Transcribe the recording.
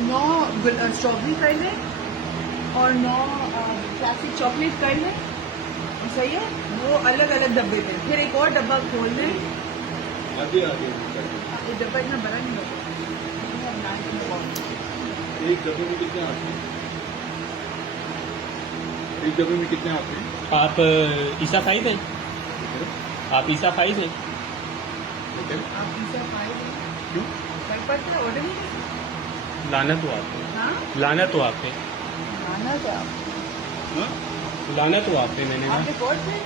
नौ strawberry कर लें और 9 क्लासिक चॉकलेट कर लें, सही है। वो अलग अलग डब्बे में, फिर एक और डब्बा खोल लें। आगे आगे ये डब्बा इतना बड़ा नहीं होता। एक डब्बे में कितने आते हैं? एक डब्बे में कितने आते हैं? आप ईसा फाइज हैं? आप ईसा फाइज हैं? आप पिज़्ज़ा खाए क्यों? घर पर क्या ऑर्डर नहीं? लानत हो आप पे, हाँ, लानत हो आप पे, खाना तो आप हाँ? लानत हो आप पे। मैंने ना आपके कोर्ट पे